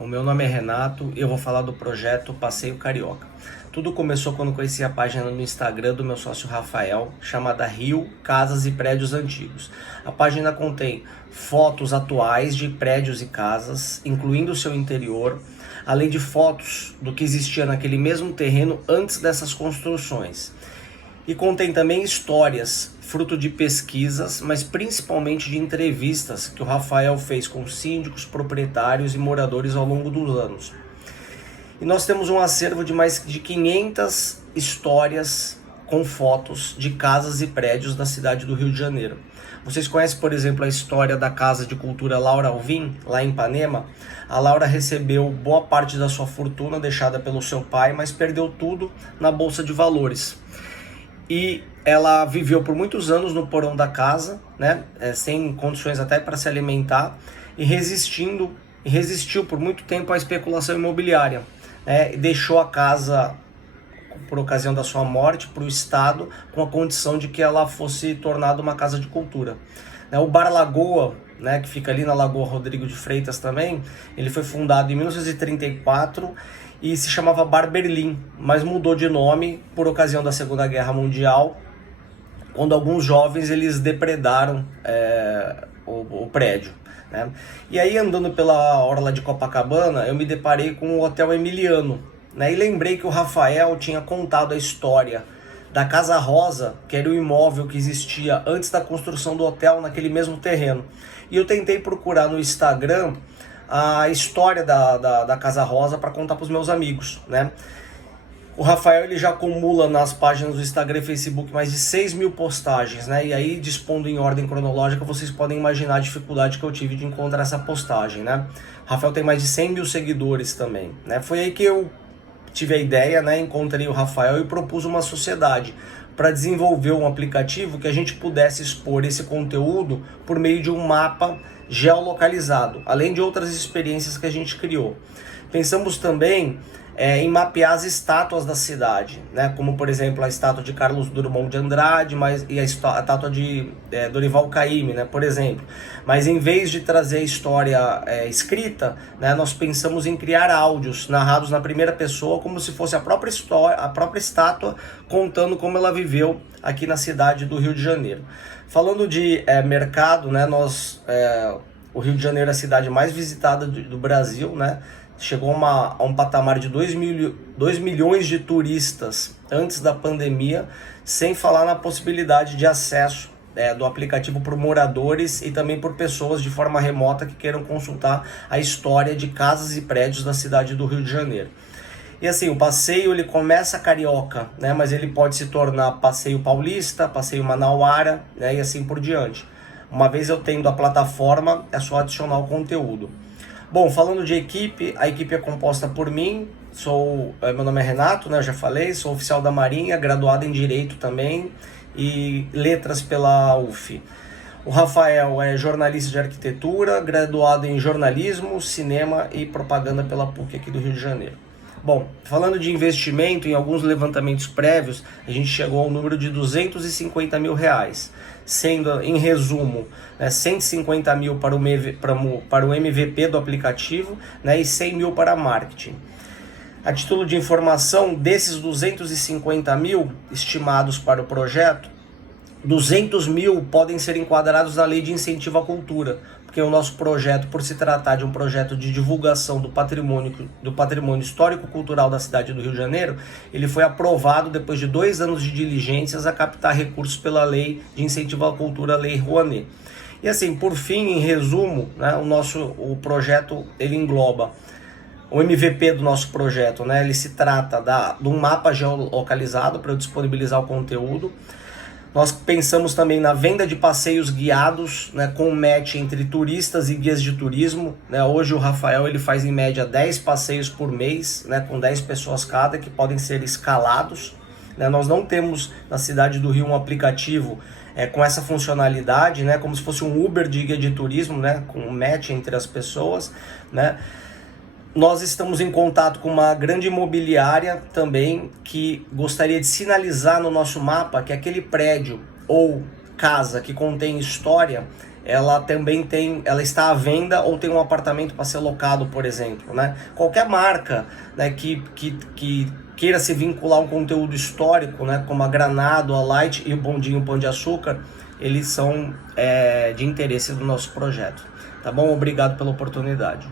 O meu nome é Renato e eu vou falar do projeto Passeio Carioca. Tudo começou quando conheci a página no Instagram do meu sócio Rafael, chamada Rio, Casas e Prédios Antigos. A página contém fotos atuais de prédios e casas, incluindo o seu interior, além de fotos do que existia naquele mesmo terreno antes dessas construções. E contém também histórias, fruto de pesquisas, mas principalmente de entrevistas que o Rafael fez com síndicos, proprietários e moradores ao longo dos anos. E nós temos um acervo de mais de 500 histórias com fotos de casas e prédios da cidade do Rio de Janeiro. Vocês conhecem, por exemplo, a história da Casa de Cultura Laura Alvim, lá em Ipanema? A Laura recebeu boa parte da sua fortuna deixada pelo seu pai, mas perdeu tudo na Bolsa de Valores. E ela viveu por muitos anos no porão da casa, né, sem condições até para se alimentar, e resistiu por muito tempo à especulação imobiliária. Deixou a casa, por ocasião da sua morte, para o Estado, com a condição de que ela fosse tornada uma casa de cultura. O Bar Lagoa, que fica ali na Lagoa Rodrigo de Freitas também, ele foi fundado em 1934 e se chamava Bar Berlim, mas mudou de nome por ocasião da Segunda Guerra Mundial, quando alguns jovens eles depredaram o prédio. E aí, andando pela orla de Copacabana, eu me deparei com o Hotel Emiliano, e lembrei que o Rafael tinha contado a história da Casa Rosa, que era o imóvel que existia antes da construção do hotel naquele mesmo terreno. E eu tentei procurar no Instagram a história da Casa Rosa para contar para os meus amigos. O Rafael ele já acumula nas páginas do Instagram e Facebook mais de 6 mil postagens, e aí, dispondo em ordem cronológica, vocês podem imaginar a dificuldade que eu tive de encontrar essa postagem. O Rafael tem mais de 100 mil seguidores também. Foi aí que eu tive a ideia, encontrei o Rafael e propus uma sociedade para desenvolver um aplicativo que a gente pudesse expor esse conteúdo por meio de um mapa geolocalizado, além de outras experiências que a gente criou. Pensamos também em mapear as estátuas da cidade, como por exemplo a estátua de Carlos Drummond de Andrade, e a estátua de Dorival Caymmi, por exemplo. Mas em vez de trazer a história escrita, nós pensamos em criar áudios narrados na primeira pessoa, como se fosse a própria história, a própria estátua contando como ela viveu aqui na cidade do Rio de Janeiro. Falando de mercado, o Rio de Janeiro é a cidade mais visitada do Brasil, chegou a um patamar de 2 milhões de turistas antes da pandemia, sem falar na possibilidade de acesso do aplicativo por moradores e também por pessoas de forma remota que queiram consultar a história de casas e prédios da cidade do Rio de Janeiro. E assim, o passeio ele começa carioca, mas ele pode se tornar passeio paulista, passeio manauara, e assim por diante. Uma vez eu tendo a plataforma, é só adicionar o conteúdo. Bom, falando de equipe, a equipe é composta por mim, meu nome é Renato, eu já falei, sou oficial da Marinha, graduado em Direito também e Letras pela UF. O Rafael é jornalista de arquitetura, graduado em jornalismo, cinema e propaganda pela PUC aqui do Rio de Janeiro. Bom, falando de investimento, em alguns levantamentos prévios, a gente chegou ao número de R$250 mil, sendo, em resumo, 150 mil para o MVP do aplicativo, e 100 mil para marketing. A título de informação, desses 250 mil estimados para o projeto, 200 mil podem ser enquadrados na Lei de Incentivo à Cultura, porque o nosso projeto, por se tratar de um projeto de divulgação do patrimônio histórico-cultural da cidade do Rio de Janeiro, ele foi aprovado depois de 2 anos de diligências a captar recursos pela Lei de Incentivo à Cultura, Lei Rouanet. E assim, por fim, em resumo, o projeto ele engloba o MVP do nosso projeto, ele se trata de um mapa geolocalizado para eu disponibilizar o conteúdo. Nós pensamos também na venda de passeios guiados, com match entre turistas e guias de turismo. Hoje o Rafael ele faz em média 10 passeios por mês, com 10 pessoas cada, que podem ser escalados. Nós não temos na cidade do Rio um aplicativo com essa funcionalidade, como se fosse um Uber de guia de turismo, com um match entre as pessoas. Nós estamos em contato com uma grande imobiliária também que gostaria de sinalizar no nosso mapa que aquele prédio ou casa que contém história, ela também ela está à venda ou tem um apartamento para ser locado, por exemplo, né? Qualquer marca, né, que queira se vincular a um conteúdo histórico, né, como a Granado, a Light e o Bondinho Pão de Açúcar, eles são de interesse do nosso projeto. Tá bom? Obrigado pela oportunidade.